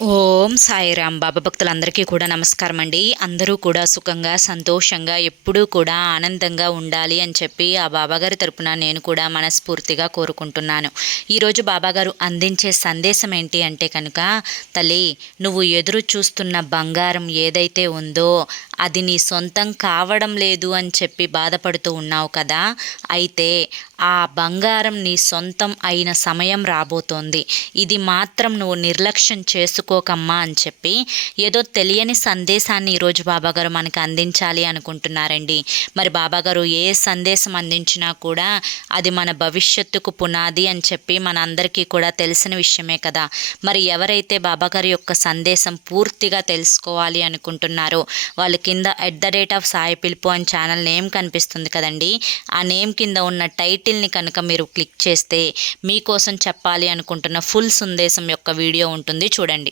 ఓం సాయిరాం. బాబా భక్తులందరికీ కూడా నమస్కారం అండి. అందరూ కూడా సుఖంగా సంతోషంగా ఎప్పుడూ కూడా ఆనందంగా ఉండాలి అని చెప్పి ఆ బాబాగారి తరపున నేను కూడా మనస్ఫూర్తిగా కోరుకుంటున్నాను. ఈరోజు బాబాగారు అందించే సందేశం ఏంటి అంటే కనుక, తల్లి, నువ్వు ఎదురు చూస్తున్న బంగారం ఏదైతే ఉందో అది నీ సొంతం కావడం లేదు అని చెప్పి బాధపడుతూ ఉన్నావు కదా. అయితే ఆ బంగారం నీ సొంతం అయిన సమయం రాబోతోంది. ఇది మాత్రం నువ్వు నిర్లక్ష్యం చేసుకోకమ్మా అని చెప్పి ఏదో తెలియని సందేశాన్ని ఈరోజు బాబాగారు మనకు అందించాలి అనుకుంటున్నారండి. మరి బాబాగారు ఏ సందేశం అందించినా కూడా అది మన భవిష్యత్తుకు పునాది అని చెప్పి మన అందరికీ కూడా తెలిసిన విషయమే కదా. మరి ఎవరైతే బాబాగారి యొక్క సందేశం పూర్తిగా తెలుసుకోవాలి అనుకుంటున్నారో వాళ్ళు కింద @సాయి పిలుపు అని ఛానల్ నేమ్ కనిపిస్తుంది కదండి. ఆ నేమ్ కింద ఉన్న టైటిల్ని కనుక మీరు క్లిక్ చేస్తే మీకోసం చెప్పాలి అనుకుంటున్న ఫుల్ సందేశం యొక్క వీడియో ఉంటుంది, చూడండి.